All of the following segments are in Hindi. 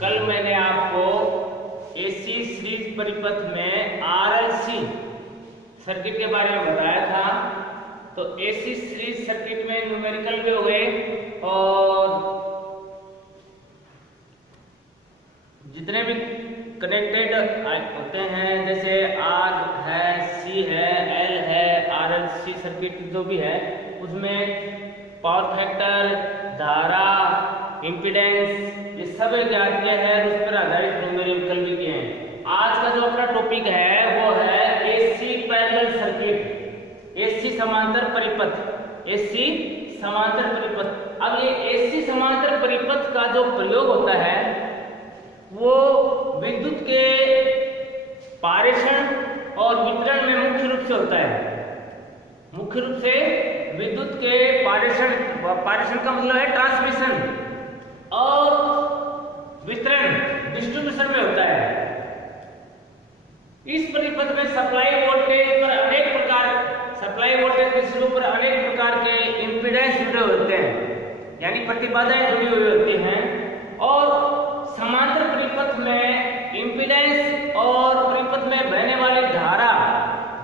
कल मैंने आपको एसी सीरीज परिपथ में आरएलसी सर्किट के बारे में बताया था। तो एसी सीरीज सर्किट में न्यूमेरिकल भी हो गए और जितने भी कनेक्टेड होते हैं जैसे आर है, सी है, एल है, आरएलसी सर्किट जो भी है उसमें पावर फैक्टर, धारा, इम्पीडेंस ये सब ज्ञात किया है, उस पर आधारित न्यूमेरिकल भी किए हैं। आज का जो अपना टॉपिक है वो है एसी पैरेलल सर्किट, एसी समांतर परिपथ, एसी समांतर परिपथ। अब ये एसी समांतर परिपथ का जो प्रयोग होता है वो विद्युत के पारेषण और वितरण में मुख्य रूप से होता है। मुख्य रूप से विद्युत के पारेषण का मतलब है ट्रांसमिशन और वितरण डिस्ट्रीब्यूशन में होता है। इस परिपथ में सप्लाई वोल्टेज पर अनेक के सिरों पर अनेक प्रकार के इंपीडेंस जुड़े होते हैं, यानी प्रतिबाधाएं जुड़ी हुई होती हैं। और समांतर परिपथ में इंपीडेंस और परिपथ में बहने वाली धारा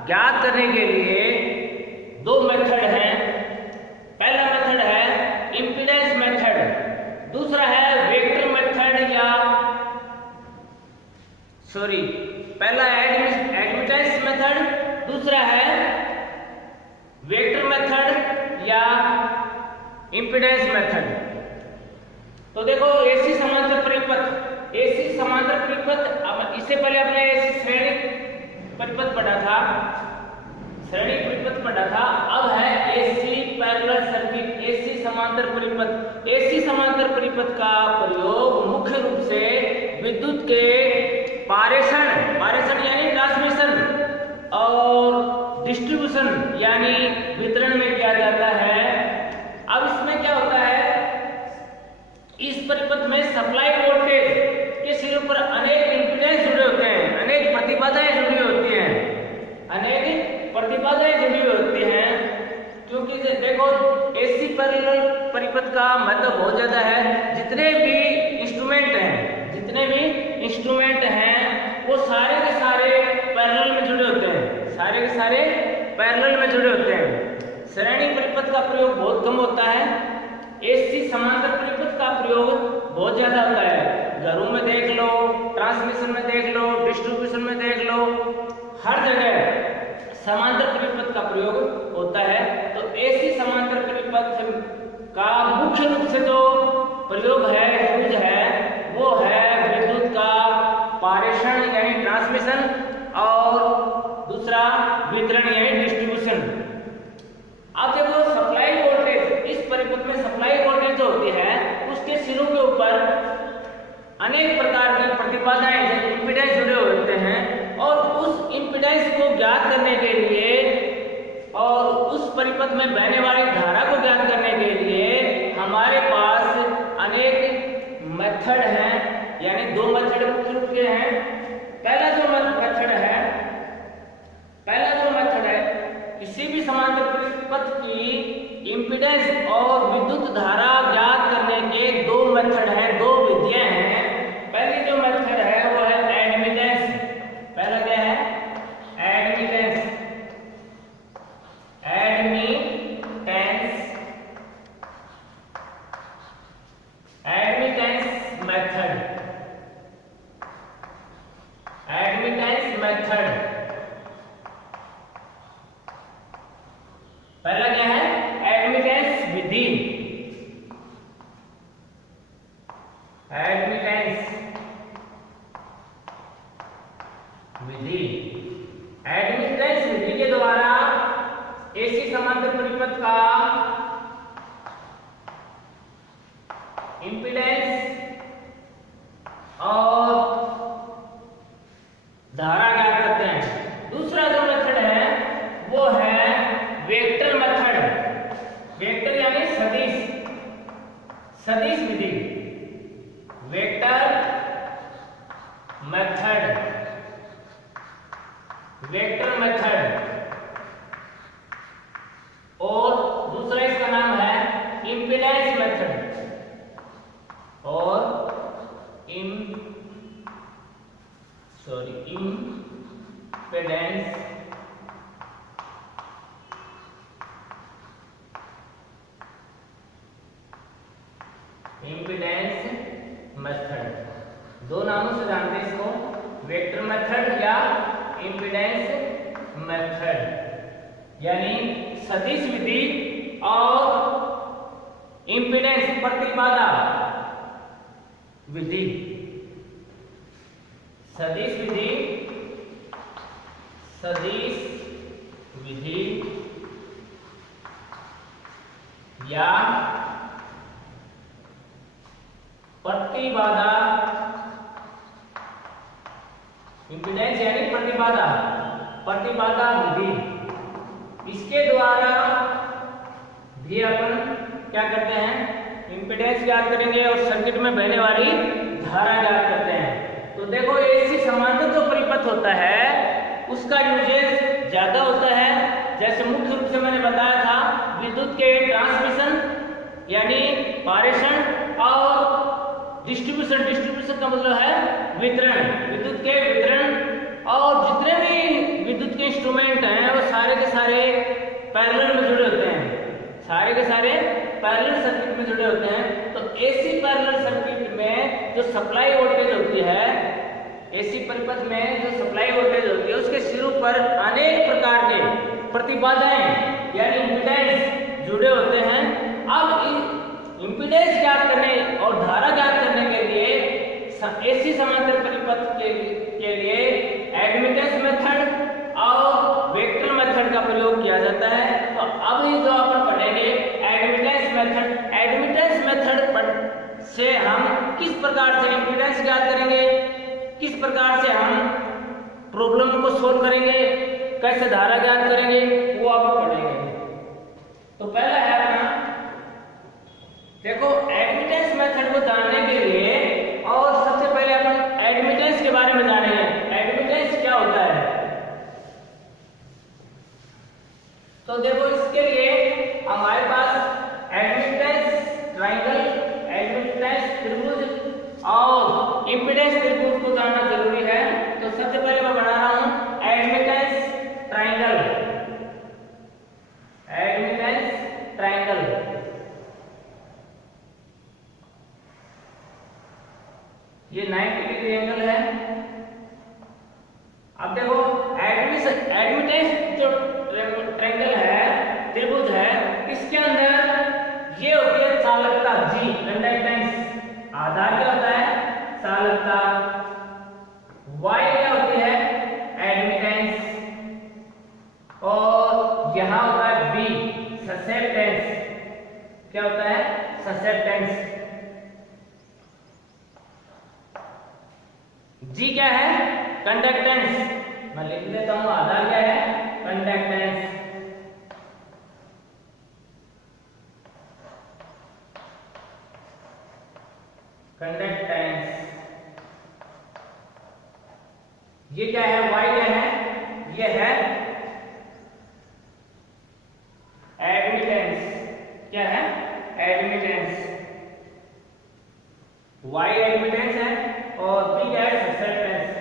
ज्ञात करने के लिए दो मेथड हैं। पहला मेथड है इंपीडेंस मेथड, दूसरा है वेक्टर मेथड पहला एडमिटेंस मेथड, दूसरा है वेक्टर मेथड या इंपीडेंस मेथड। तो देखो एसी समांतर परिपथ, इससे पहले हमने एसी श्रेणी परिपथ पढ़ा था, अब है एसी पैरेलल सर्किट, एसी समांतर परिपथ। एसी समांतर परिपथ का प्रयोग मुख्य रूप से विद्युत के पारेषण यानी ट्रांसमिशन और डिस्ट्रीब्यूशन यानी वितरण में किया जाता है। अब इसमें क्या होता है, इस परिपथ में सप्लाई वोल्टेज के सिरों पर अनेक इंपीडेंस जुड़े होते हैं, अनेक प्रतिबाधाएं जुड़ी होती हैं, क्योंकि देखो एसी पैरेलल परिपथ का महत्व बहुत ज्यादा है। जितने भी इंस्ट्रूमेंट हैं वो सारे के सारे पैरेलल में जुड़े होते हैं, श्रेणी परिपथ का प्रयोग बहुत कम होता है। एसी समांतर परिपथ का प्रयोग बहुत ज्यादा होता है। घरों में देख लो, ट्रांसमिशन में देख लो, डिस्ट्रीब्यूशन में देख लो, हर जगह समांतर परिपथ का प्रयोग होता है। तो एसी समांतर परिपथ का मुख्य रूप से जो प्रयोग है, यूज है, वो है विद्युत का पारेषण यानी ट्रांसमिशन और दूसरा वितरण यानी डिस्ट्रीब्यूशन। अब देखो सप्लाई वोल्टेज, इस परिपथ में सप्लाई वोल्टेज जो होती है उसके सिरों के ऊपर अनेक प्रकार की प्रतिबाधाएं इंपीडेंस जुड़े होते हैं, और उस इंपीडेंस को ज्ञात करने के लिए और उस परिपथ में बहने वाली धारा को ज्ञात करने के लिए हमारे पास अनेक मेथड हैं, यानी दो मेथड मुख्य रूप के हैं। पहला जो मेथड है किसी भी समांतर परिपथ की इंपीडेंस और विद्युत धारा ज्ञात करने के दो मेथड हैं, दो विधियां हैं। पहली जो मेथड है वो है एडमिटेंस। पहला क्या है? Admittance method. पहला क्या है? एडमिटेंस विधि। एडमिटेंस विधि के द्वारा एसी समांतर परिपथ का इंपीडेंस और धारा ज्ञात करते हैं। दूसरा जो मेथड है वो है वेक्टर मेथड, वेक्टर यानी सदिश विधि, वेक्टर मेथड। और दूसरा इसका नाम है इंपीडेंस मेथड और इम्पीडेंस मेथड, दो नामों से जानते हैं इसको, वेक्टर मेथड या इम्पीडेंस मेथड, यानी सदिश विधि और इम्पीडेंस प्रतिबाधा विधि। सदिश विधि या प्रतिबाधा, इम्पीडेंस यानी प्रतिबाधा विधि, इसके द्वारा भी अपन क्या करते हैं, इम्पीडेंस ज्ञात करेंगे और सर्किट में बहने वाली धारा ज्ञात करते हैं। तो देखो एसी समांतर जो परिपथ होता है उसका यूजेज ज्यादा होता है, जैसे मुख्य रूप से मैंने बताया था विद्युत के ट्रांसमिशन यानी पारेषण और डिस्ट्रीब्यूशन का मतलब है वितरण, विद्युत के वितरण, और जितने भी विद्युत के इंस्ट्रूमेंट हैं वो सारे के सारे पैरेलल में जुड़े होते हैं, सारे के सारे पैरेलल सर्किट में जुड़े होते हैं। तो एसी पैरेलल सर्किट में जो सप्लाई वोल्टेज होती है, एसी परिपथ में जो सप्लाई वोल्टेज होती है उसके सिरों पर अनेक प्रकार के प्रतिबाधाएं यानी इम्पीडेंस जुड़े होते हैं। अब इम्पीडेंस ज्ञात करने और धारा ज्ञात करने के लिए एसी समांतर परिपथ के लिए एडमिटेंस मेथड और वेक्टर मेथड का प्रयोग किया जाता है। तो अब ये जो अपन पढ़ेंगे एडमिटेंस मेथड से हम किस प्रकार से इम्पीडेंस ज्ञात करेंगे, किस प्रकार से हम प्रॉब्लम को सोल्व करेंगे, कैसे धारा ज्ञात करेंगे, वो आप पढ़ेंगे। तो पहला है अपना, देखो एडमिटेंस मेथड को जानने के लिए और सबसे पहले अपन एडमिटेंस के बारे में जानेंगे। एडमिटेंस क्या होता है? तो देखो इसके लिए हमारे पास एडमिटेंस ट्रायंगल, एडमिटेंस त्रिभुज और इम्पीडेंस त्रिभुज को जानना जरूरी है। तो सबसे पहले मैं बना रहा हूं एडमिटेंस ट्रायंगल। ये 90 डिग्री एंगल है। अब देखो एडमिटेंस जो ट्रायंगल है, त्रिभुज है, इसके अंदर ये होती है चालकता जी, कंडक्टेंस। आधार क्या होता है? चालकता। y क्या होती है? एडमिटेंस। और यहां होता है b, ससेप्टेंस। क्या होता है? ससेप्टेंस। G क्या है? कंडक्टेंस। मैं लिख देता हूं, आधार क्या है? कंडक्टेंस। ये क्या है? Y क्या है? ये है एडमिटेंस। क्या है? एडमिटेंस। Y एडमिटेंस है और B क्या है? ससेप्टेंस।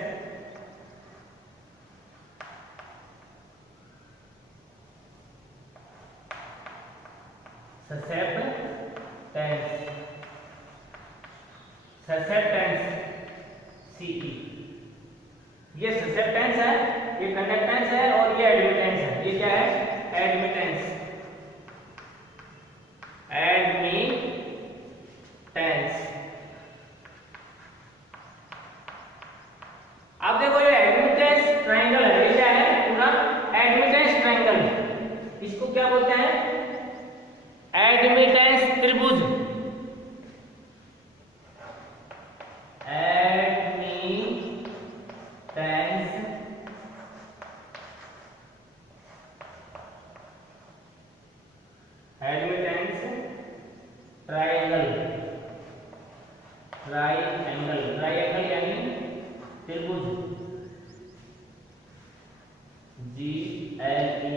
Susceptance CE। ये ससेप्टेंस है, ये कंडक्टेंस है और ये एडमिटेंस है। ये क्या है? एडमिटेंस। अब देखो ये एडमिटेंस ट्रायंगल है। ये क्या है? पूरा एडमिटेंस ट्रायंगल। इसको क्या बोलते हैं? एडमिटेंस त्रिभुज। एडमिटेंस ट्रायंगल यानी त्रिभुज। GLE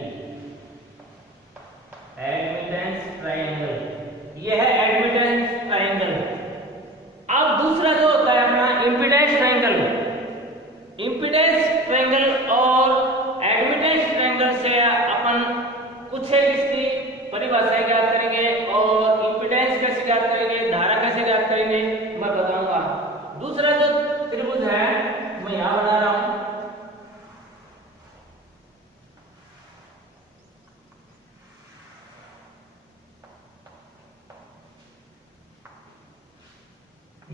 admittance triangle. ये है एडमिटेंस ट्रायंगल। अब दूसरा जो होता है अपना इम्पीडेंस ट्रायंगल। इम्पीडेंस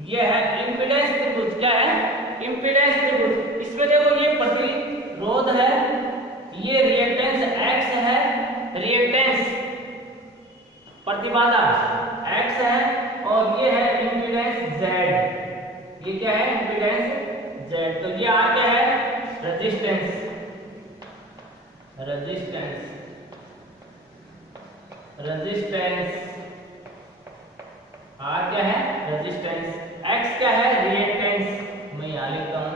ये है इम्पीडेंस त्रिभुज। क्या है? इम्पीडेंस त्रिभुज। इसमें देखो ये प्रतिरोध है, ये रिएक्टेंस x है, रिएक्टेंस प्रतिबाधा x है, और ये है इम्पीडेंस z। ये क्या है? Impedance z। तो ये आ क्या है? रेजिस्टेंस। रेजिस्टेंस रेजिस्टेंस R क्या है? रेजिस्टेंस। X क्या है? रिएक्टेंस। मैं यहाँ लिखता हूँ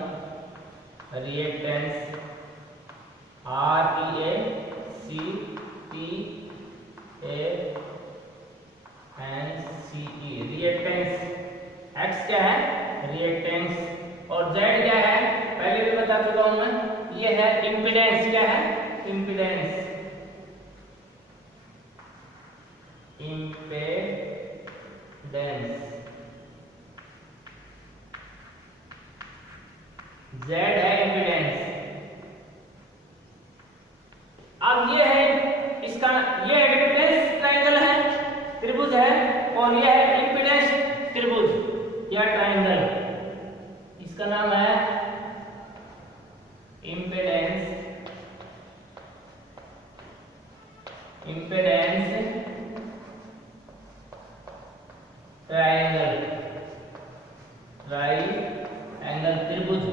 रिएक्टेंस, REACTANCE। रिएक्टेंस X क्या है? रिएक्टेंस। और Z क्या है? पहले भी बता चुका हूं मैं, ये है इम्पीडेंस। क्या है? इम्पीडेंस। Z है इम्पीडेंस। अब ये है इसका, ये एडमिटेंस ट्रायंगल है, त्रिभुज है, और ये है इम्पीडेंस त्रिभुज या ट्रायंगल। इसका नाम है इम्पीडेंस ट्रायंगल त्रिभुज।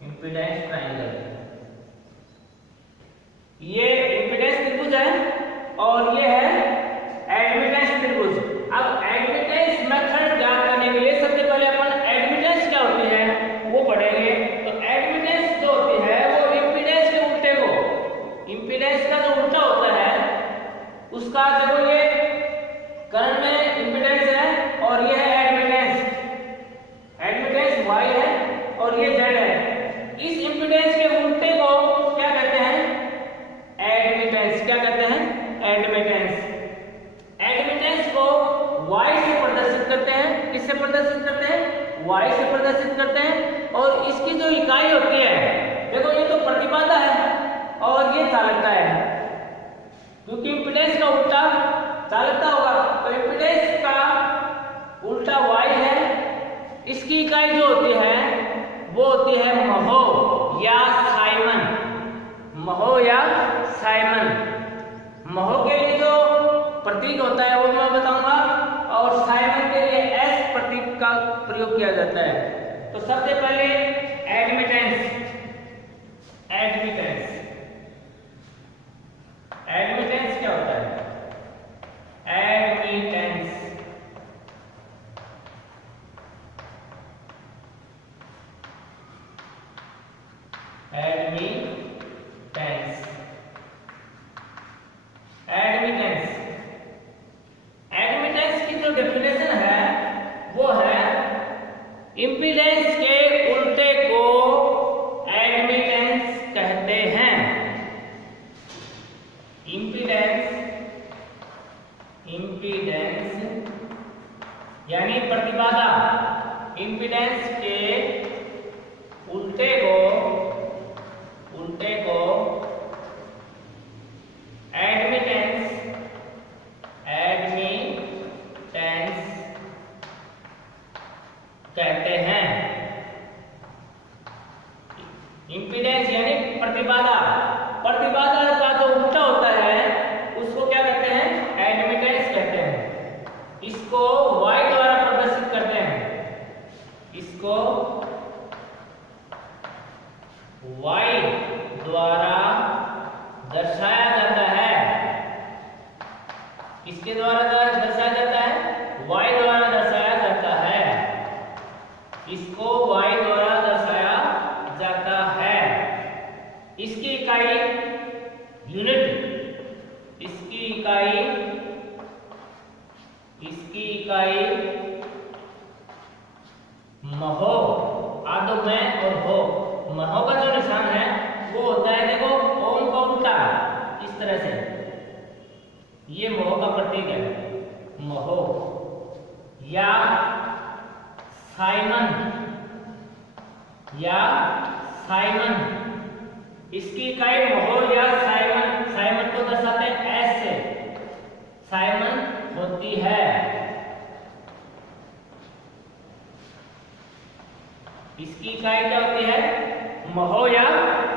इम्पीडेंस ट्रायंगल, ये इम्पीडेंस त्रिभुज है और ये है एडमिटेंस त्रिभुज। अब एडमिटेंस मेथड ज्ञात करने के लिए सबसे पहले अपन एडमिटेंस क्या होती है वो पढ़ेंगे। तो एडमिटेंस जो होती है वो इम्पीडेंस के उल्टे को, इम्पीडेंस का जो उल्टा होता है उसका, देखो ये करंट में इम्पीडेंस है और ये है एडमिटेंस। एडमिटेंस y है और ये z है। इस इम्पीडेंस के उल्टे को क्या कहते हैं? एडमिटेंस। क्या कहते हैं? एडमिटेंस। एडमिटेंस को y से प्रदर्शित करते हैं। किससे प्रदर्शित करते हैं? y से प्रदर्शित करते हैं। और इसकी जो इकाई होती है, देखो ये तो प्रतिबाधा है और ये चालकता है, क्योंकि इम्पीडेंस का उल्टा चालकता होगा, तो इम्पीडेंस का उल्टा y है। इसकी इकाई जो होती है वो होती है महो या साइमन। महो या साइमन। महो के लिए जो प्रतीक होता है वो मैं बताऊंगा, और साइमन के लिए एस प्रतीक का प्रयोग किया जाता है। तो सबसे पहले एडमिटेंस। एडमिटेंस एडमिटेंस क्या होता है? एडमिटेंस एडमिटेंस एडमिटेंस एडमिटेंस की जो डेफिनेशन है वो है इम्पीडेंस के उल्टे को एडमिटेंस कहते हैं। इम्पीडेंस यानी प्रतिबाधा, इम्पीडेंस के उल्टे को एडमिटेंस कहते हैं। इम्पीडेंस यानी प्रतिबाधा, प्रतिबाधा का जो उल्टा होता है उसको क्या कहते हैं? एडमिटेंस कहते हैं। इसको y द्वारा प्रदर्शित करते हैं। इसको y द्वारा दर्शाया जाता है। किसके द्वारा दर्शाया जाता है? y द्वारा दर्शाया जाता है। इसको y द्वारा दर्शाया जाता है। इसकी इकाई यूनिट, इसकी इकाई महो, आदो में और हो। महो का जो निशान है वो होता है, देखो ओम का उल्टा इस तरह से, ये महो का प्रतीक है। महो या साइमन, इसकी इकाई महो या साइमन को दर्शाते हैं एस से। साइमन होती है। इसकी इकाई क्या होती है? महो या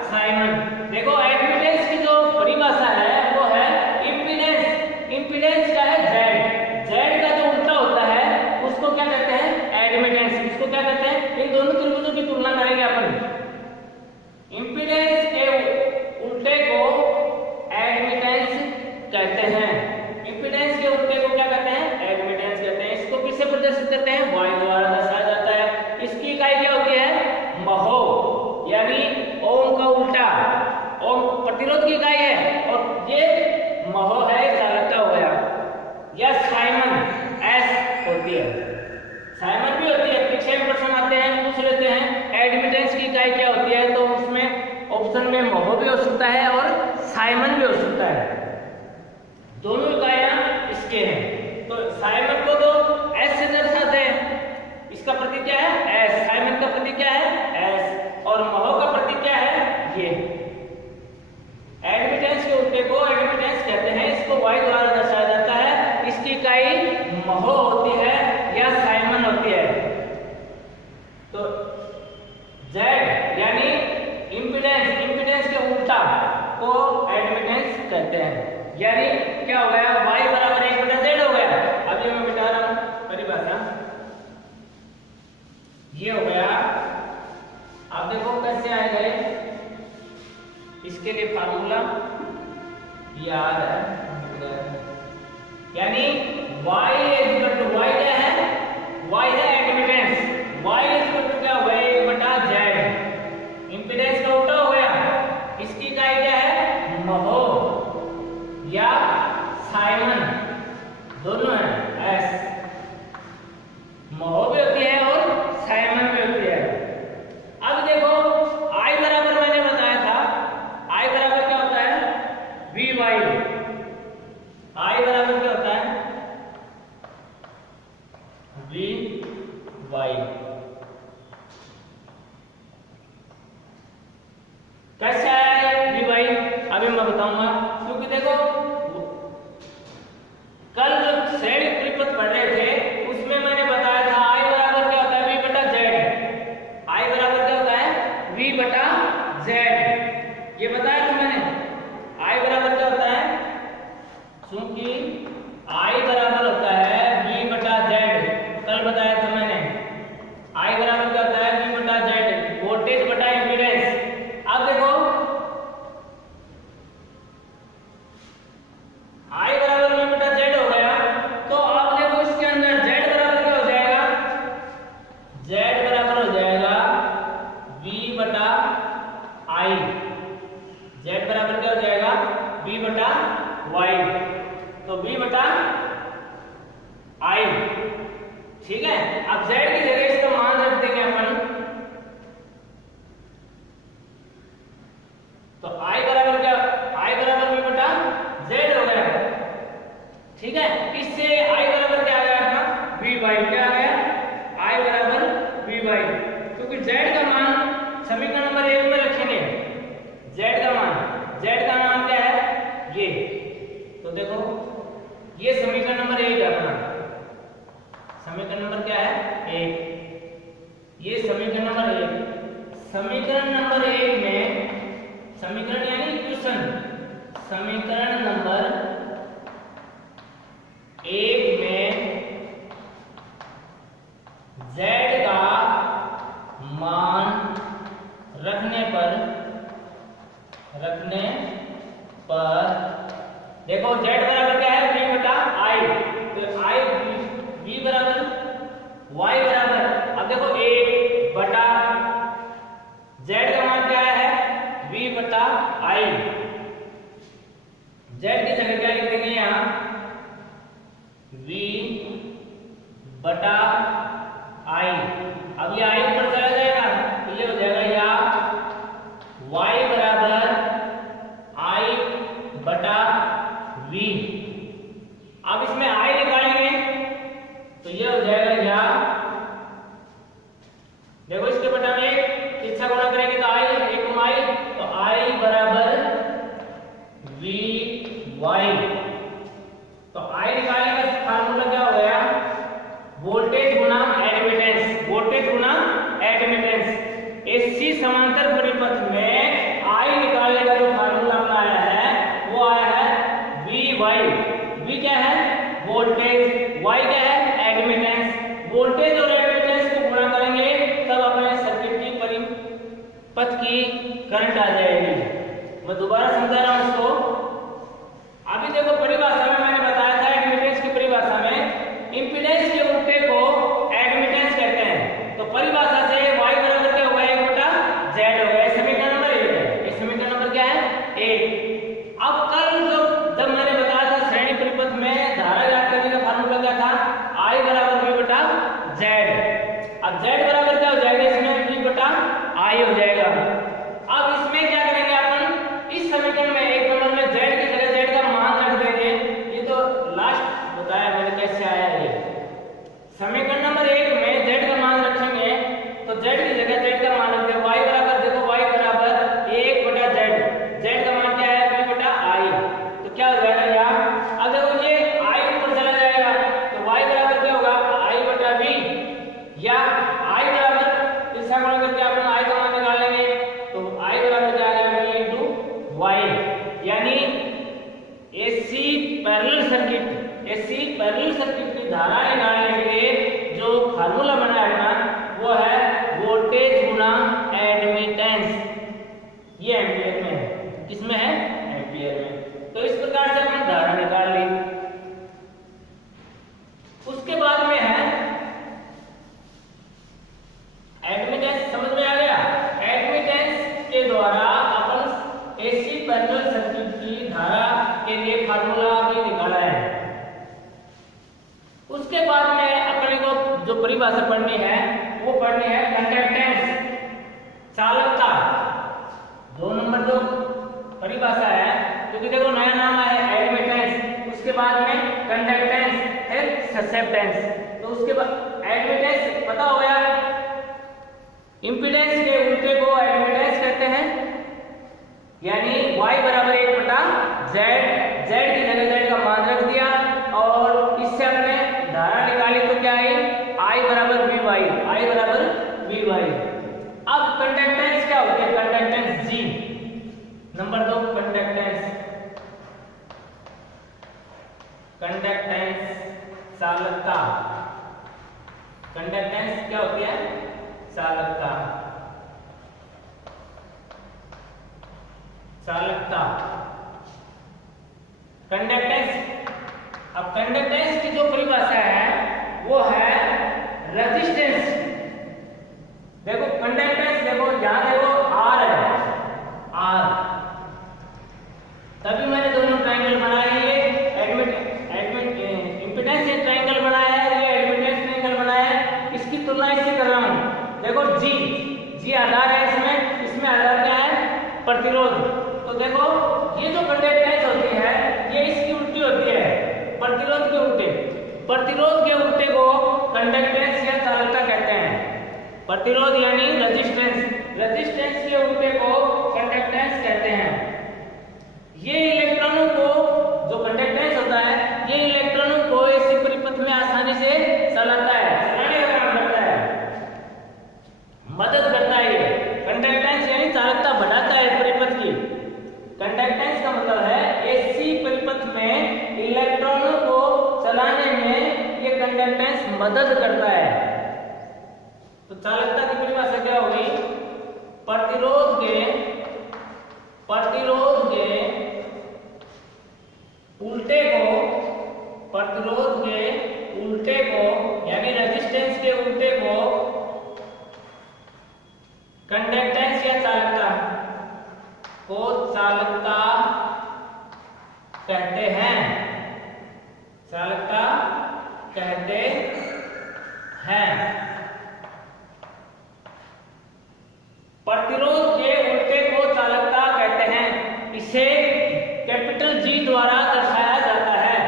साइमन। देखो एडमिटेंस की जो परिभाषा है वो है इंपीडेंस। इंपीडेंस क्या है? जेड। जेड का जो उल्टा होता है उसको क्या कहते हैं? एडमिटेंस। इसको क्या कहते हैं? इन दोनों त्रिभुजों की तुलना करेंगे अपन। इंपीडेंस के उल्टे को एडमिटेंस कहते हैं। इंपीडेंस के उल्टे को क्या कहते हैं? एडमिटेंस कहते हैं। इसको किससे प्रदर्शित करते हैं? वाई द्वारा दर्शाया जाता है। इसकी इकाई क्या होती है? महो, यानी ओम का उल्टा। ओम प्रतिरोध की इकाई है और ये महो है चालकता हो गया। या साइमन एस होती है। साइमन भी होती है, परीक्षा में प्रश्न आते हैं, पूछ लेते हैं एडमिटेंस की इकाई क्या होती है, तो उसमें ऑप्शन में महो भी हो सकता है और साइमन भी हो सकता है। दोनों इकाइयां इसके हैं। तो साइमन को तो एस से दर्शाते हैं। इसका प्रतीक क्या है? एस। साइमन का प्रतीक क्या है? एस। और महो का प्रतीक क्या है? ये। एडमिटेंस के उल्टे को एडमिटेंस कहते हैं। इसको वाई द्वारा दर्शाया जाता है। इसकी इकाई महो होती है या साइमन होती है। तो जेड यानी इंपीडेंस, इंपीडेंस के उल्टा को एडमिटेंस कहते हैं। यानी क्या हो गया? y बराबर 1/z हो गया। अब ये मैं बिठा रहा हूं परिभाषा, ये हो गया। आप देखो कैसे आएगा ये। इसके लिए फार्मूला याद है, यानी y इक्वल टू y क्या है? y है एडमिटेंस। y इक्वल टू क्या होगा? 1/z। इंपीडेंस का उल्टा हो गया। इसकी इकाई क्या है? महो या साइमन, दोनों है। एस महो भी होती है और साइमन भी होती है। अब देखो I बराबर मैंने बताया था, I बराबर क्या होता है? Vy। I बराबर क्या होता है? Vy। कैसे आया है Vy? अभी मैं बताऊंगा, क्योंकि देखो कल जो श्रेणी परिपथ पढ़ रहे थे उसमें मैंने बताया था I बराबर क्या होता है? V/Z। I बराबर क्या होता है? V/Z। ये बताया था मैंने। I बराबर क्या होता है? क्योंकि I बराबर होता है V/Z। कल बताया था मैंने। I बराबर क्या होता है? V/Z, वोल्टेज बटा इंपीडेंस। अब देखो I बराबर V/Z हो गया, तो अब देखो इसके अंदर Z बराबर क्या हो जाएगा? Z बराबर हो जाएगा V/I। Z बराबर क्या हो जाएगा? V/Y। तो V/I। ठीक है। अब Z की जगह इसका मान रख देंगे अपन। तो I बराबर क्या? I बराबर V/Z हो गया। ठीक है। इससे I बराबर क्या आ गया अपना? Vy। क्या आ गया? I बराबर Vy। क्योंकि Z का मान समीकरण नंबर 1 में रखेंगे। Z का मान क्या है? ये। तो देखो ये समीकरण नंबर 1 है अपना। समीकरण नंबर क्या है? 1। ये समीकरण नंबर 1। समीकरण नंबर 1 में, समीकरण यानी इक्वेशन, समीकरण नंबर 1 में Z का मान रखने पर देखो Z बराबर क्या है? V/I। तो I V बराबर Y बराबर, अब देखो 1/, Z का मान क्या है? V/I। Z की जगह क्या लिख देंगे यहाँ? V/I। अब ये I ऊपर चला जाएगा तो ये हो जाएगा या Y बराबर I/V। अब इसमें I निकालेंगे तो ये हो जाएगा या, देखो इसके बटा में इच्छा गुणा करेंगे तो I, एक I, तो I बराबर VY। तो आई निकालने का फार्मूला क्या हो गया, वोल्टेज गुना एडमिटेंस, वोल्टेज गुना एडमिटेंस। एसी समांतर परिपथ में आई निकालने का जो फार्मूला अपना आया है वो आया है वी वाई। वी क्या है, वोल्टेज, वाई क्या है, एडमिटेंस। वोल्टेज और एडमिटेंस को गुणा करेंगे तब अपने सर्किट की परिपथ की करंट आ जाएगी। मैं दोबारा समझा रहा हूं इसको। अभी देखो परिभाषा में मैंने बताया था, एडमिटेंस की परिभाषा में इंपीडेंस के उल्टे को एडमिटेंस कहते हैं। तो परिभाषा से y बराबर क्या होगा, 1/z हो गया। समीकरण नंबर 1 है। ये समीकरण नंबर क्या है, 1। अब कल जब मैंने बताया था श्रेणी परिपथ में धारा ज्ञात करने का फार्मूला क्या था, I बराबर v/z। अब z बराबर क्या हो जाएगा, इसमें v/I हो जाएगा। अब इसमें क्या करेंगे अपन, इस समीकरण में एक नंबर में z की जगह z का मान रख देंगे। ये तो लास्ट बताया मैंने कैसे आया ये। समीकरण नंबर 1 में z का मान रखेंगे तो z की जगह z का मान रख देंगे। y बराबर, देखो y बराबर 1/z। z का मान क्या है, v/I। तो क्या हो जाएगा यहाँ, अब देखो ये I ऊपर चला जाएगा तो y बराबर क्या होगा, I/v। या I बराबर इसका गुणा करके अपन I का मान निकाल लेंगे तो I बराबर क्या आएगा, v/y। यानी एसी पैरेलल सर्किट की धारा निकालने के लिए जो फार्मूला बना है ना वो है वोल्टेज गुना एडमिटेंस। ये एम्पियर में है, किसमें है, एम्पियर में। तो इस प्रकार से हमने धारा निकाल ली। उसके बाद में है एडमिटेंस, समझ में आ गया। एडमिटेंस के द्वारा अपन एसी पैरेलल सर्किट की धारा के लिए फार्मूला भी निकाला है। उसके बाद में अपने को जो परिभाषा पढ़नी है वो पढ़नी है कंडक्टेंस, चालकता। 2 नंबर जो परिभाषा है, क्योंकि देखो नया नाम है एडमिटेंस, उसके बाद में कंडक्टेंस है ससेप्टेंस। तो उसके बाद एडमिटेंस पता हो गया, इंपीडेंस के उल्टे को एडमिटेंस कहते हैं। यानी y बराबर 1/z, z की जगह z का मान रख दिया और इससे हमने धारा निकाली तो क्या आई, I बराबर v/y, I बराबर v/y। अब कंडक्टेंस क्या होती है, कंडक्टेंस G। नंबर 2 कंडक्टेंस चालकता। कंडक्टेंस क्या होती है, चालकता। कंडक्टेंस, अब कंडक्टेंस की जो परिभाषा है वो है रेजिस्टेंस। देखो कंडक्टेंस, देखो यहां देखो R है, R। तभी मैंने दोनों ट्रायंगल बनाए, ये इंपीडेंस से ट्रायंगल बनाया है, ये एडमिटेंस ट्रायंगल बनाया है। इसकी तुलना इससे कर रहा हूं। देखो G आधार है, इसमें आधार क्या है, प्रतिरोध। तो देखो ये जो कंडक्टेंस होती है ये इसकी उल्टी होती है, प्रतिरोध के उल्टे। प्रतिरोध के उल्टे को कंडक्टेंस या चालकता कहते हैं। प्रतिरोध यानी रेजिस्टेंस के उल्टे को कंडक्टेंस कहते हैं। ये इलेक्ट्रॉनों को, जो कंडक्टेंस होता है, ये इलेक्ट्रॉनों को ऐसी परिपथ में आसानी से चलाता है, चलाने का काम करता है, मदद करता है। कंडक्टेंस यानी चालकता बढ़ाता है परिपथ की। कंडक्टेंस का मतलब है एसी परिपथ में इलेक्ट्रॉनों को चलाने में ये कंडक्टेंस मदद करता है। तो चालकता की परिभाषा क्या होगी, प्रतिरोध के उल्टे को यानी रेजिस्टेंस के उल्टे को कंडक्टेंस या चालकता कहते हैं। प्रतिरोध के उल्टे को चालकता कहते हैं। इसे कैपिटल G द्वारा दर्शाया जाता है।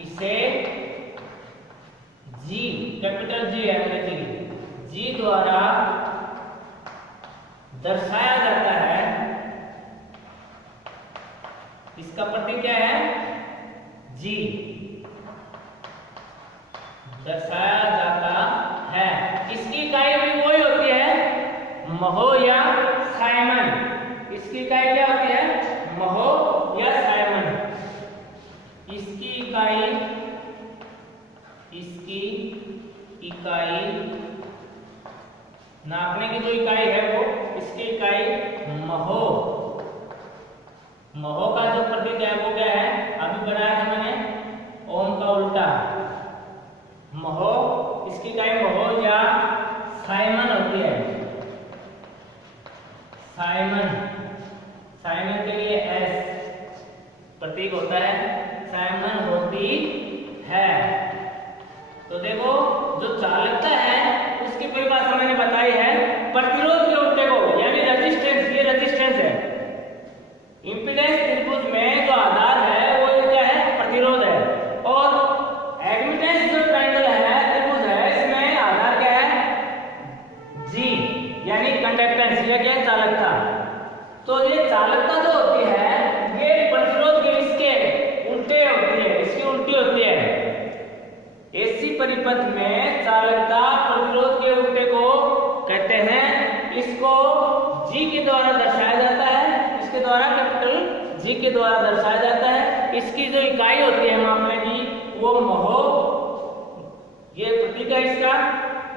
इसे कैपिटल G है अंग्रेजी, G द्वारा दर्शाया जाता है। इसका प्रतीक क्या है, जी दर्शाया जाता है। इसकी इकाई भी वही होती है महो या साइमन। इसकी इकाई क्या होती है? महो या साइमन। इसकी इकाई नापने की जो इकाई है वो इसकी इकाई महो। महो का जो प्रतीक है वो क्या है? अभी बनाया था मैंने ओम का उल्टा। महो, इसकी इकाई महो या साइमन होती है। साइमन के लिए एस प्रतीक होता है, साइमन होती है। तो देखो जो चालकता है उसकी परिभाषा मैंने बताई है प्रतिरोध के उल्टे को, यानी रेजिस्टेंस। ये रेजिस्टेंस है। इंपीडेंस त्रिभुज में जो आधार है वो क्या है? प्रतिरोध है। और एडमिटेंस जो ट्रायंगल है, त्रिभुज है, इसमें आधार क्या है? जी, यानी कंडक्टेंस। ये क्या है? चालकता। तो ये चालकता जो होती है ये प्रतिरोध के इसके उल्टे होती है, इसकी उल्टी होती है। एसी परिपथ में चालकता प्रतिरोध के उल्टे को कहते हैं। इसको जी के द्वारा दर्शाया जाता है, इसके द्वारा कैपिटल जी के द्वारा दर्शाया जाता है। इसकी जो इकाई होती है मापने की वो महो, ये प्रतीक है इसका,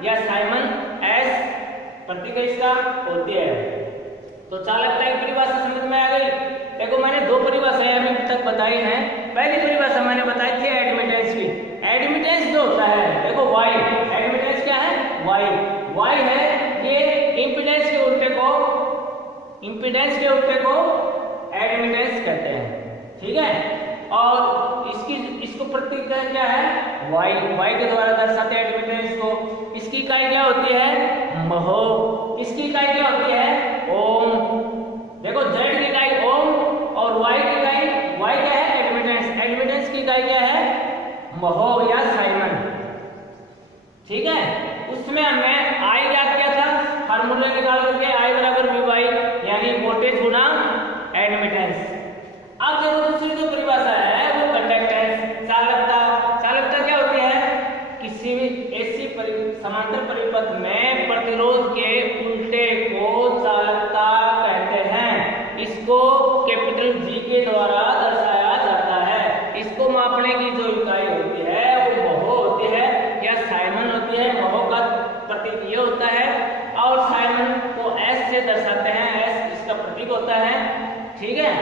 या साइमन एस प्रतीक है इसका होती है। तो चालकता की परिभाषा समझ में आ गई। देखो मैंने दो परिभाषाएं अभी तक बताई हैं। पहली परिभाषा मैंने बताई थी एडमिटेंस की। एडमिटेंस जो होता है, देखो वाई, एडमिटेंस क्या है? वाई है ये इंपीडेंस के उल्टे को एडमिटेंस कहते हैं, ठीक है। और इसको प्रतीक क्या है? वाई के द्वारा दर्शाते हैं एडमिटेंस को। इसकी इकाई क्या होती है? महो। इसकी इकाई क्या होती है? ओम। देखो जेड की इकाई ओम और वाई की इकाई, वाई क्या है? एडमिटेंस। एडमिटेंस की इकाई क्या है? महो या साइमन, ठीक है। उसमें हमने आई याद किया था, फार्मूला निकाल करके आई बराबर वी वाई, यानी वोल्टेज गुना एडमिटेंस। अब देखो दूसरी जो परिभाषा है वो कंडक्टेंस, चालकता क्या होती है? किसी भी एसी समांतर परिपथ में प्रतिरोध के उल्टे को चालकता कहते हैं। इसको कैपिटल जी के द्वारा दर्शाया जाता है। इसको मापने की जो इकाई होती है वो महो होती है या साइमन होती है। महो का प्रतीक ये होता है और साइमन को एस से दर्शाते हैं, एस इसका प्रतीक होता है, ठीक है।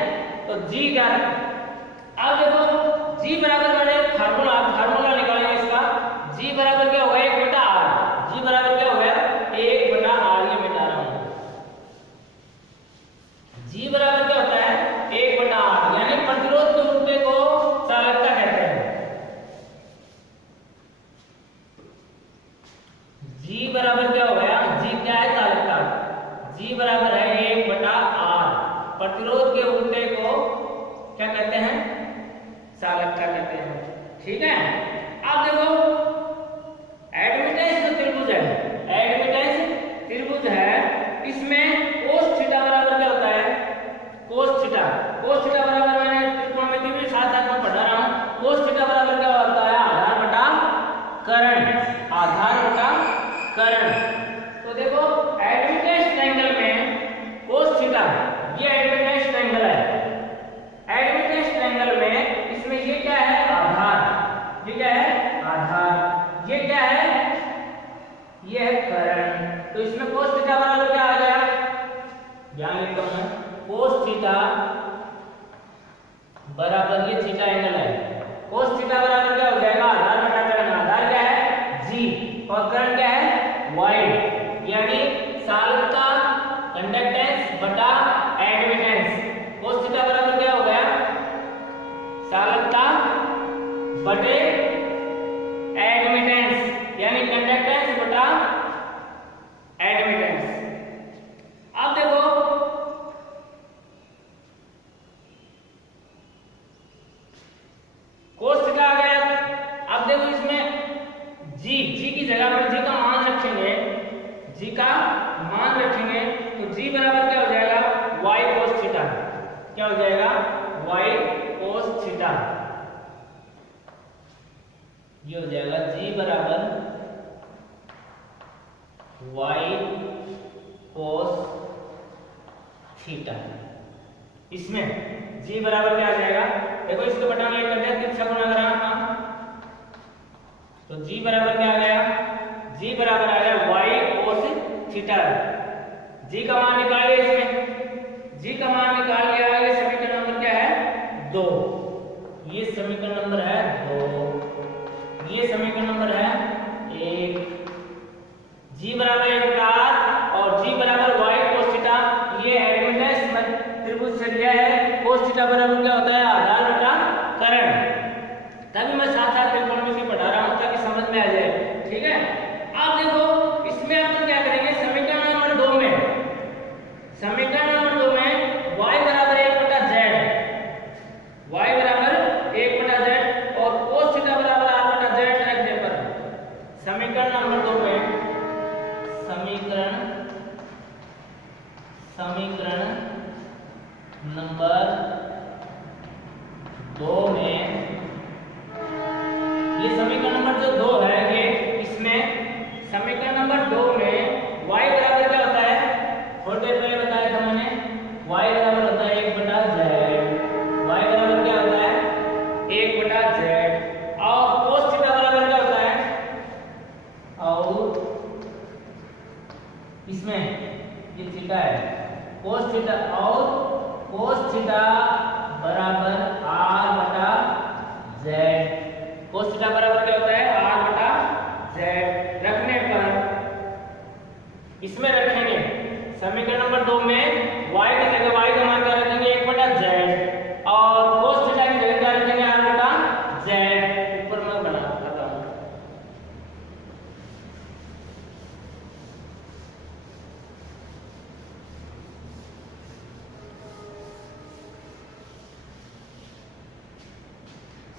तो जी का अब देखो जी बराबर मैंने फार्मूला निकालेंगे इसका। जी बराबर क्या होगा? 1/r। जी बराबर क्या हो गया? 1/r। ये मिटा रहा हूं। जी बराबर क्या होता है? 1/r, यानी प्रतिरोध के उल्टे को चालकता कहते हैं। जी बराबर क्या हो गया? जी क्या है? चालकता। जी बराबर है 1/r। प्रतिरोध के उल्टे को क्या कहते हैं? चालकता कहते हैं, ठीक है। अब देखो एडमिटेंस जो त्रिभुज है, एडमिटेंस त्रिभुज है, इसमें cos थीटा बराबर क्या होता है? cos थीटा बराबर मैंने त्रिकोणमिति में साथ में पढ़ा रहा हूं। cos थीटा बराबर क्या होता है? आधार बटा करण। तो देखो एडमिटेंस ट्रायंगल में cos थीटा ये एडमिटेंस ट्रायंगल है। एडमिटेंस ट्रायंगल में इसमें ये क्या है? आधार। ये क्या है? आधार। ये क्या है? ये है करण। तो इसमें cos थीटा बराबर क्या आ गया? ध्यान लिखता हूं, cos थीटा बराबर ये थीटा एंगल है। cos थीटा बराबर क्या हो जाएगा? आधार बटा करण। आधार क्या है? जी, और करण क्या है? वाई, यानी चालकता कंडक्टेंस बटा एडमिटेंस। cos थीटा बराबर क्या हो गया? चालकता बटे एडमिटेंस, यानी कंडक्टेंस बटा एडमिटेंस। अब देखो cos थीटा आ गया। अब देखो इसमें जी की जगह पर जी का मान रखेंगे, तो जी बराबर क्या हो जाएगा? y cos theta. क्या हो जाएगा? y cos theta. ये हो जाएगा जी बराबर वाई कोस थीटा। इसमें जी बराबर क्या आ जाएगा, देखो इसको बटाना कर दिया, तिरछा गुणा करा अपना, तो जी बराबर क्या आ गया, जी बराबर आ गया वाई कोस थीटा। जी का मान निकाल लिया, इसमें जी का मान निकाल लिया। ये समीकरण नंबर क्या है 2, ये समीकरण नंबर है 2, ये समीकरण नंबर है 1। जी बराबर 1 और जी बराबर वाई कोस थीटा, ये एडमिटेंस त्रिभुज से लिया है। कोस थीटा बराबर क्या होता है, आधार बटा करण। तभी मैं साथ साथ त्रिकोणमिति पढ़ा रहा हूं ताकि समझ में आ जाए, ठीक है। आप देखो इसमें अपन क्या करेंगे, समीकरण नंबर 2 में, समीकरण नंबर 2 में y बराबर 1 बटा z, y बराबर 1 बटा z और cos थीटा बराबर r बटा z रखने पर समीकरण नंबर 2 में समीकरण नंबर 2 में, ये समीकरण नंबर जो 2 है, ये इसमें समीकरण नंबर 2 में y बराबर क्या होता है, थोड़ी देर पहले बताया था मैंने, y बराबर होता है 1 बटा z, y बराबर क्या होता है 1 बटा z और cos थीटा बराबर क्या होता है, और इसमें ये थीटा है, cos थीटा और cos थीटा बराबर r बटा z, cos थीटा बराबर क्या होता है r बटा z रखने पर इसमें रखेंगे समीकरण नंबर 2 में y की जगह y का मान क्या रखेंगे 1 बटा z और cos थीटा की जगह क्या रखेंगे r बटा z। ऊपर मैं बना रहा हूं,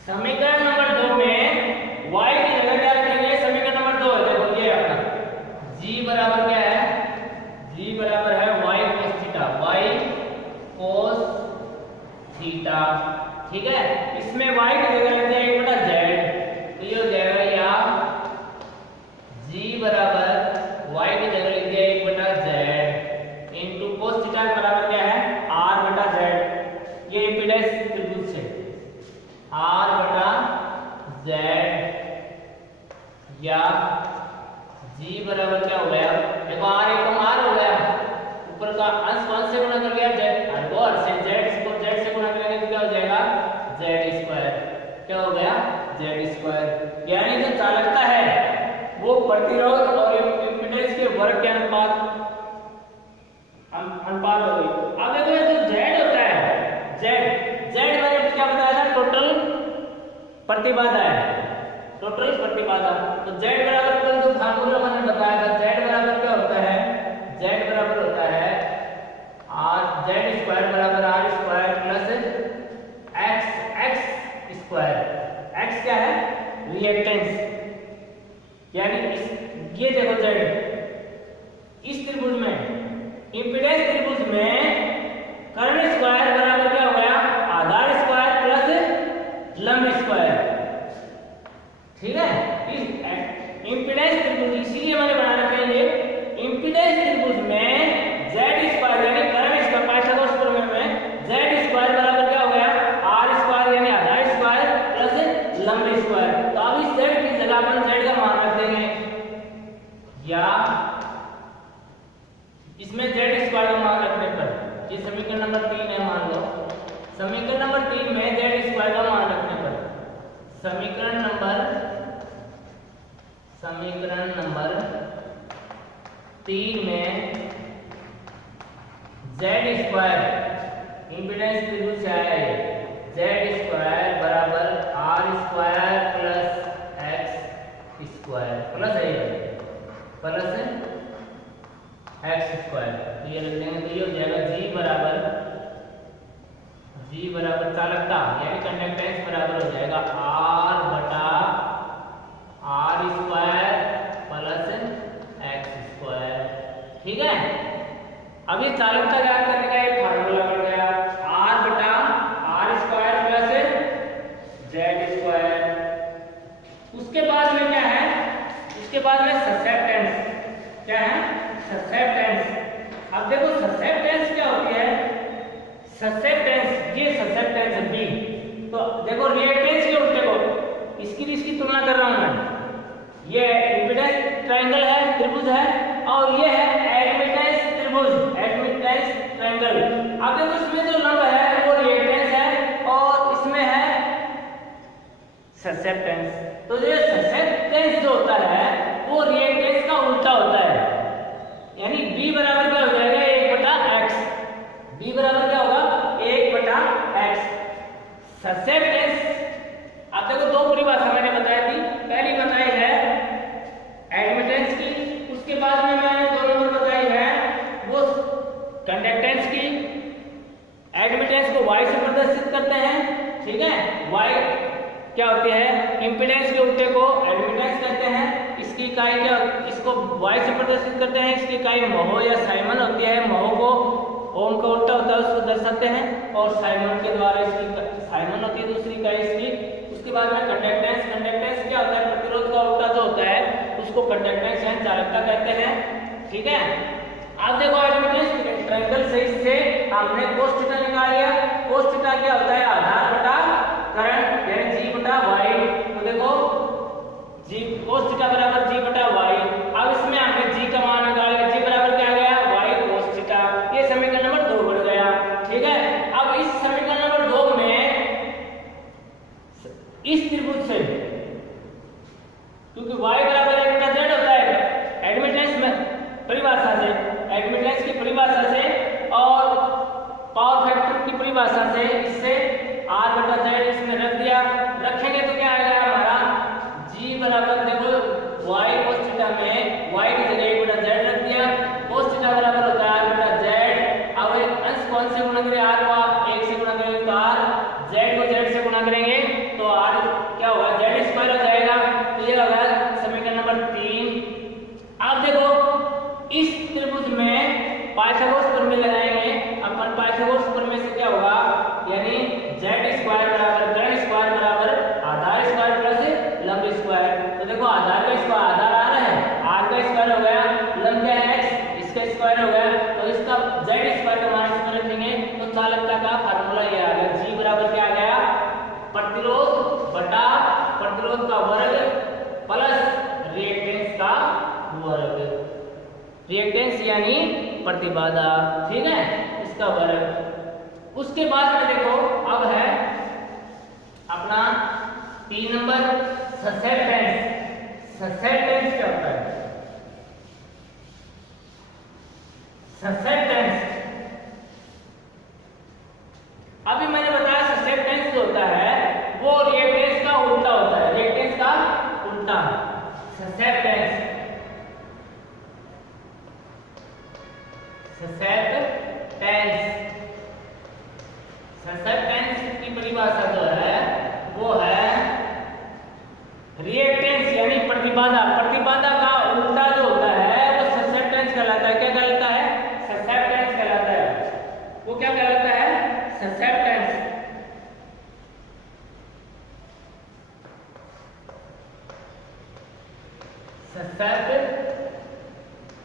समीकरण नंबर 2 में y की जगह क्या रखेंगे, समीकरण नंबर 2 है, देखो ये अपना g बराबर क्या है, g बराबर है y cos theta, y cos theta, ठीक है। इसमें y की जगह लेते हैं 1 बटा z, तो ये हो जाएगा या g बराबर y की जगह लेते हैं 1 बटा z इनटू cos थीटा बराबर क्या है r बटा z, ये इम्पीडेंस त्रिभुज से r बटा z या g बराबर क्या हो गया, देखो r एकम r हो गया, ऊपर का अंश कौन से गुणा कर दिया z, और से z से गुणा करेंगे तो क्या हो जाएगा z स्क्वायर, क्या हो गया z स्क्वायर। यानी जो चालकता है वो प्रतिरोध और इम्पीडेंस के वर्ग के अनुपात हो गई। अब देखो ये जो z होता है, z मैंने क्या बताया था, टोटल प्रतिबाधा है, टोटल प्रतिबाधा। तो z बराबर कल जो फार्मूला मैंने बताया था, z बराबर क्या होता है, z बराबर होता है z स्क्वायर बराबर r square plus x square. x क्या है, रिएक्टेंस, यानी ये देखो z इस त्रिभुज में, इम्पीडेंस त्रिभुज में कर्ण स्क्वायर बराबर क्या हो गया, आधार स्क्वायर प्लस लंब स्क्वायर, ठीक है। इस इम्पीडेंस त्रिभुज इसीलिए मैंने बना रखा है ये, इम्पीडेंस त्रिभुज में z स्क्वायर यानी कर्ण स्क्वायर, पाइथागोरस प्रमेय में z स्क्वायर बराबर क्या हो गया r स्क्वायर यानी आधार स्क्वायर प्लस लंब स्क्वायर। तो अब इस z की जगह अपन z का मान रख देंगे, या इसमें z स्क्वायर का मान रखने पर, ये समीकरण नंबर 3 है, मान लो समीकरण नंबर 3 में z स्क्वायर का मान रखने पर समीकरण नंबर 3 में z स्क्वायर इम्पीडेंस त्रिभुज से आया है, z स्क्वायर बराबर r square plus x square plus x square, तो ये लिख देंगे, तो ये हो जाएगा g बराबर चालकता यानी कंडक्टेंस बराबर हो जाएगा r बटा r square plus x square, ठीक है। अभी चालकता ज्ञात करने का एक फार्मूला बन गया, r बटा r square plus z square उसके बाद में क्या है, उसके बाद में ससेप्ट टेंस। क्या है? ससेप्ट टेंस। अब देखो ससेप्ट टेंस क्या होती है? ससेप्ट टेंस, ये ससेप्ट टेंस बी। तो देखो रिएक्टेंस के उल्टे को, इसकी तुलना कर रहा हूं मैं। ये इम्पीडेंस ट्रायंगल है, त्रिभुज है, और ये है एडमिटेंस त्रिभुज, एडमिटेंस ट्रायंगल। अब देखो इसमें जो लंब है वो रिएक्टेंस है और इसमें है ससेप्ट टेंस। तो ये ससेप्ट टेंस जो होता है वो रिएक्टेंस का उल्टा होता है, यानी b बराबर क्या हो जाएगा 1/x। b बराबर क्या होगा 1/x। ससेप्ट टेंस आप देखो दो परिभाषा मैंने बताई थी। पहली बताई है एडमिटेंस की, उसके बाद में मैंने दो नंबर बताई है वो कंडक्टेंस की। एडमिटेंस को y से प्रदर्शित करते हैं, ठीक है। y क्या होती है? इंपीडेंस के उल्टे को एडमिटेंस कहते हैं। इसकी इकाई क्या, इसको y से प्रदर्शित करते हैं। इसकी इकाई महो या साइमन होती है। महो को ओम का उल्टा होता है, उसको दर्शाते हैं, और साइमन के द्वारा इसकी साइमन होती है दूसरी इकाई इसकी। उसके बाद में कंडक्टेंस। कंडक्टेंस क्या होता है? प्रतिरोध का उल्टा जो होता है उसको कंडक्टेंस या चालकता कहते हैं, ठीक है। अब देखो एडमिटेंस ट्रायंगल से इससे हमने cos थीटा निकाल लिया। cos थीटा क्या होता है? आधार बटा करंट, यानी g बटा y। तो देखो g cos थीटा बराबर g बटा y। अब इसमें हमने g का मान निकाला, g बराबर क्या आ गया? y cos theta. ये समीकरण नंबर 2 बन गया, ठीक है। अब इस समीकरण नंबर 2 में इस त्रिभुज से, क्योंकि y बराबर 1/z होता है एडमिटेंस में परिभाषा से, एडमिटेंस की परिभाषा से और पावर फैक्टर की परिभाषा से, इससे r/z इसमें रख दिया। रखेंगे तो क्या आएगा हमारा? g बराबर देखो y cos थीटा में y की जगह 1/z रख दिया। cos थीटा बराबर होता है r/z। अब एक अंश कौन से गुणा करेंगे? r को 1 से गुणा करेंगे तो r, z को z से गुणा करेंगे तो r क्या होगा? z² हो जाएगा। तो ये होगा समीकरण नंबर 3। अब देखो इस त्रिभुज में पाइथागोरस प्रमेय लगाएंगे अपन। पाइथागोरस प्रमेय से क्या होगा? यानी z² बराबर कर्ण स्क्वायर बराबर आधार स्क्वायर प्लस लंब स्क्वायर। तो देखो आधार का स्क्वायर, आधार r है, r का स्क्वायर हो गया, लंब है x, इसका स्क्वायर हो गया। तो इसका z² का मान इसमें रखेंगे तो चालकता का फार्मूला ये आ गया। g बराबर क्या आ गया? प्रतिरोध बटा प्रतिरोध का वर्ग प्लस रिएक्टेंस का वर्ग। रिएक्टेंस यानी प्रतिबाधा, ठीक है, इसका वर्ग। उसके बाद में देखो अब है अपना 3 नंबर ससेप्ट टेंस। ससेप्ट टेंस क्या होता है? ससेप्ट टेंस अभी मैंने बताया ससेप्ट टेंस जो होता है वो रिएक्टेंस का उल्टा होता है, रिएक्टेंस का उल्टा। ससेप्ट टेंस, ससेप्ट टेंस, ससेप्ट टेंस की परिभाषा जो है वो है रिएक्टेंस यानी प्रतिबाधा। प्रतिबाधा का उल्टा जो होता है वो ससेप्ट टेंस कहलाता है। क्या कहलाता है? ससेप्ट टेंस कहलाता है। वो क्या कहलाता है? Susceptance. ससेप्ट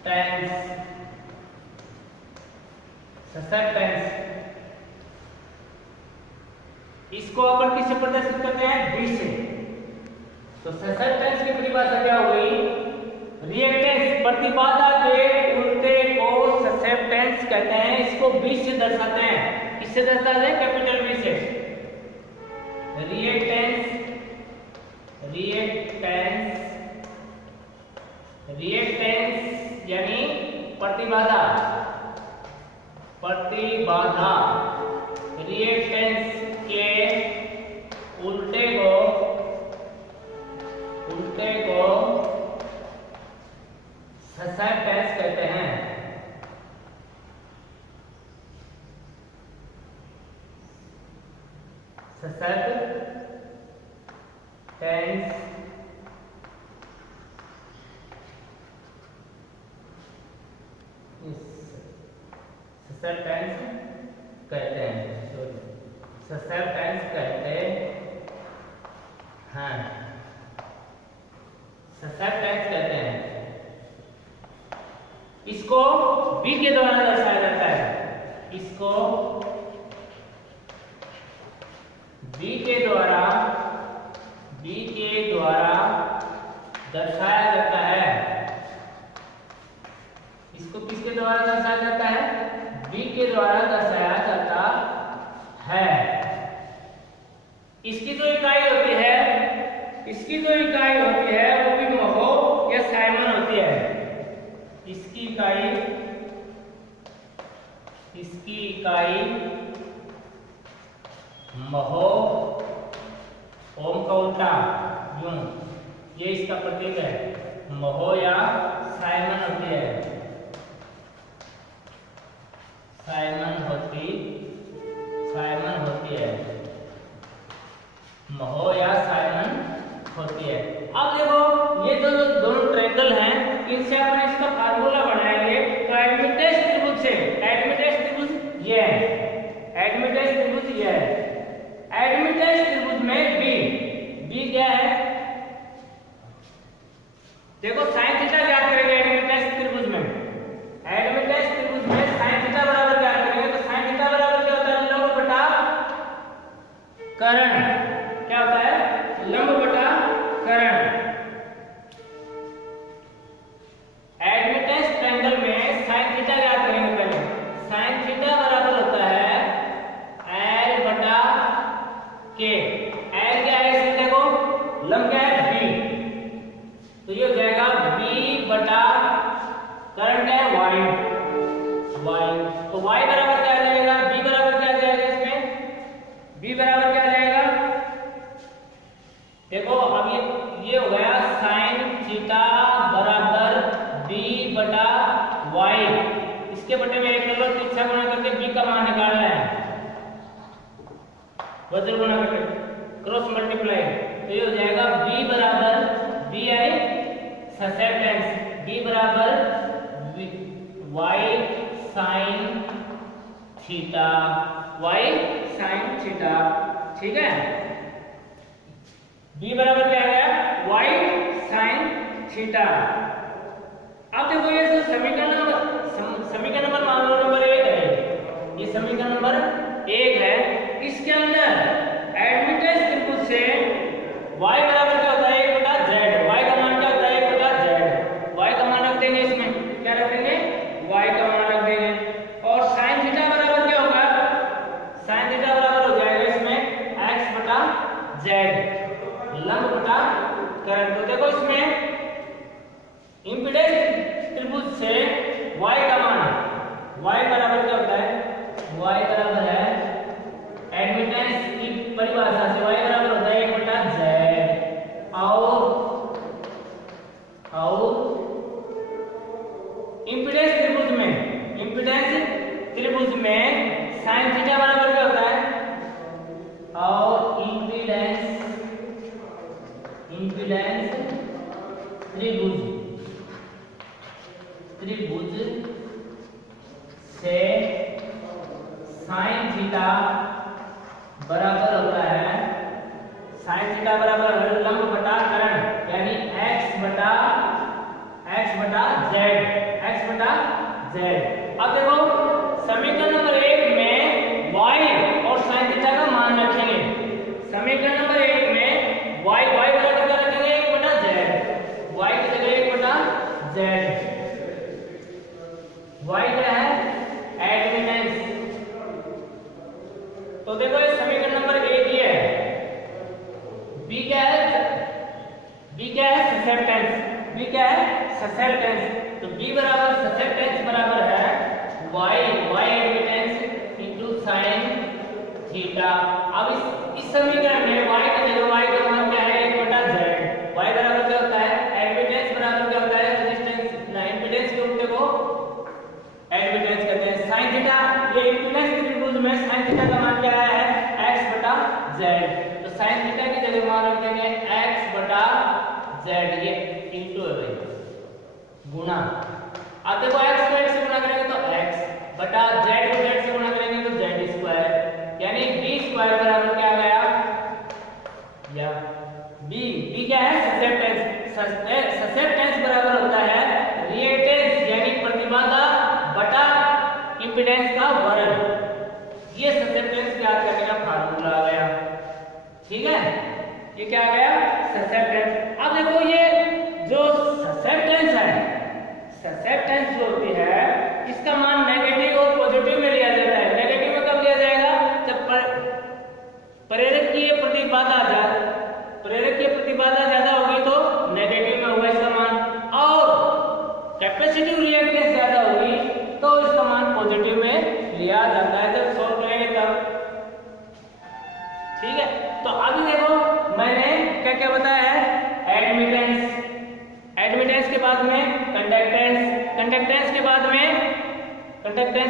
tense, susceptance. इसको अपन किससे प्रदर्शित करते हैं? b से। तो ससेप्ट टेंस की परिभाषा क्या हुई? रिएक्टेंस प्रतिबाधा के उल्टे को ससेप्ट टेंस कहते हैं। इसको b से दर्शाते हैं। किससे दर्शाते हैं? कैपिटल B से। रिएक्टेंस, रिएक्टेंस, रिएक्टेंस यानी प्रतिबाधा, प्रतिबाधा। रिएक्टेंस के उल्टे को, उल्टे को ससेप्ट टेंस कहते हैं। ससेप्ट टेंस ससेप्ट टेंस कहते हैं, ससेप्ट टेंस कहते हैं। ससेप्टेंस कहते हैं। इसको बी के द्वारा दर्शाया जाता है, इसको बी के द्वारा दर्शाया जाता है। इसको किसके द्वारा दर्शाया जाता है? बी के द्वारा दर्शाया जाता है। इसकी जो इकाई होती है, वो भी महो या साइमन होती है। इसकी इकाई महो, ओम का उल्टा यूं, ये इसका प्रतीक है, महो या साइमन होती है। साइमन होती है, महो या साइमन होती है। अब देखो ये जो दोनों ट्रायंगल हैं, इनसे अपन इसका फार्मूला बनाएंगे। तो एडमिटेंस त्रिभुज से, एडमिटेंस त्रिभुज ये है, एडमिटेंस त्रिभुज ये है। एडमिटेंस त्रिभुज में बी क्या है? देखो साइन थीटा ज्ञात करेंगे एडमिटेंस त्रिभुज में। एडमिटेंस त्रिभुज में साइन थीटा बराबर ज्ञात करेंगे। तो साइन थीटा बराबर क्या होता है? लंब बटा कर्ण। क्या होता है? लंब बटा कर्ण। एडमिटेंस ट्रायंगल में साइन थीटा ज्ञात करेंगे पहले। साइन थीटा बराबर होता है L बटा K। L क्या है इसमें? देखो लंब क्या है? B। तो ये हो जाएगा B बटा कर्ण क्या है? Y। तो Y बराबर क्या आ जाएगा? B बराबर क्या आ जाएगा इसमें? B बराबर क्या आ जाएगा? देखो अब ये हो गया साइन थीटा बराबर B बटा Y। इसके बटे में एक कर लो, तिरछा गुणा करके B का मान निकालना है, वज्र गुणा करके क्रॉस मल्टीप्लाई। तो ये हो जाएगा B बराबर B आई ससेप्टेंस, B बराबर Y sine theta, Y sine theta. ठीक है, B बराबर क्या आ गया? Y sine theta. अब देखो ये जो समीकरण नंबर मान लो नंबर 1 है, ये समीकरण नंबर 1 है। इसके अंदर एडमिटेंस त्रिभुज से y बराबर क्या होता है? 1 बटा z। y का मान क्या होता है? 1 बटा z। y का मान रख देंगे, इसमें क्या रख देंगे? y का मान रख देंगे। और sin थीटा बराबर क्या होगा? sin थीटा बराबर हो जाएगा इसमें x बटा z, लंब बटा कर्ण। तो देखो इसमें इंपीडेंस त्रिभुज से y का मान, y बराबर क्या होता है? y बराबर है एडमिटेंस की परिभाषा से y बराबर होता है 1 बटा z। और इंपीडेंस त्रिभुज में sin थीटा बराबर क्या होता है? और इंपीडेंस त्रिभुज से sin थीटा बराबर होता है, sin थीटा बराबर लंब बटा कर्ण, यानी x बटा z। अब देखो समीकरण नंबर 1 में y और sin थीटा का मान रखेंगे। समीकरण नंबर 1 में y बराबर क्या रखेंगे? 1 बटा z। y की जगह 1 बटा z। y क्या है? एडमिटेंस। तो देखो ये समीकरण नंबर 1 ही है। b क्या है? ससेप्टेंस। तो b बराबर ससेप्टेंस बराबर है y admittance into sin theta. अब इस समीकरण में y की जगह y का मान क्या है? 1 बटा z। y बराबर क्या होता है? एडमिटेंस बराबर क्या होता है? रेजिस्टेंस। इंपीडेंस के उल्टे को एडमिटेंस कहते हैं। sin थीटा, ये इंपीडेंस त्रिभुज में sin थीटा का मान क्या है? x बटा z। तो sin थीटा की जगह मान रख देंगे x बटा z, ये इनटू है भाई, गुणा। अब देखो x को x से गुणा करेंगे तो x बटा z को z से गुणा करेंगे तो z स्क्वायर, यानी b स्क्वायर बराबर क्या आ गया? या बी क्या है? ससेप्टेंस। ससेप्टेंस बराबर होता है रिएक्टेंस यानी प्रतिबाधा बटा इंपीडेंस का वर्ग। ये ससेप्टेंस ज्ञात करने का फार्मूला आ गया। ठीक है, ये क्या आ गया? ससेप्टेंस। अब देखो ये जो ससेप्टेंस है, ससेप्टेंस जो होती है इसका मान नेगेटिव और पॉजिटिव में लिया जाता है। नेगेटिव में कब लिया जाएगा? जब प्रेरकीय प्रतिबाधा ज्यादा होगी तो नेगेटिव में होगा इसका मान, और कैपेसिटिव रिएक्टेंस ज्यादा होगी तो इसका मान पॉजिटिव में लिया जाता है जब सॉल्व करेंगे तब। ठीक है, तो अभी देखो मैंने क्या क्या बताया है? एडमिटेंस, एडमिटेंस के बाद में कंडक्टेंस, कंडक्टेंस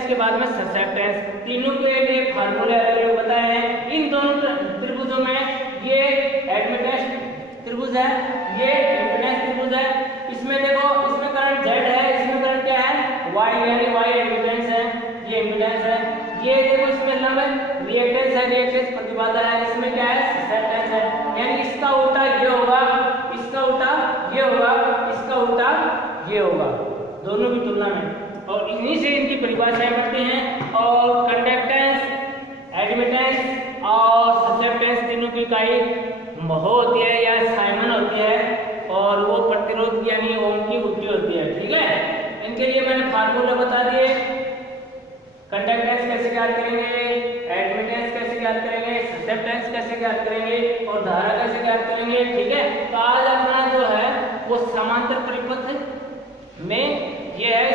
के बाद में ससेप्टेंस। तीनों के लिए फार्मूले अलग-अलग बताए हैं। इन दोनों त्रिभुजों में ये एडमिटेंस त्रिभुज है, ये इंपीडेंस त्रिभुज है। इसमें देखो, इसमें करंट Z है, इसमें करंट क्या है? Y, यानी Y एडमिटेंस है, ये इंपीडेंस है। ये देखो इसमें लंब रिएक्टेंस है, रिएक्टेंस प्रतिबाधा है, इसमें क्या है? ससेप्टेंस है। यानी इसका उल्टा ये होगा, इसका उल्टा ये होगा, इसका उल्टा ये होगा, दोनों की तुलना में। और इन्हीं से इनकी परिभाषाएं बनती हैं। और कंडक्टेंस, एडमिटेंस और ससेप्टेंस तीनों की इकाई महो होती है या साइमन होती है, और वो प्रतिरोध यानी ओम की उल्टी होती है। ठीक है, इनके लिए मैंने फार्मूला बता दिए। कंडक्टेंस कैसे ज्ञात करेंगे, एडमिटेंस कैसे ज्ञात करेंगे, ससेप्टेंस कैसे ज्ञात करेंगे और धारा कैसे ज्ञात करेंगे। ठीक है, तो आज अपना जो है वो समांतर परिपथ में ये है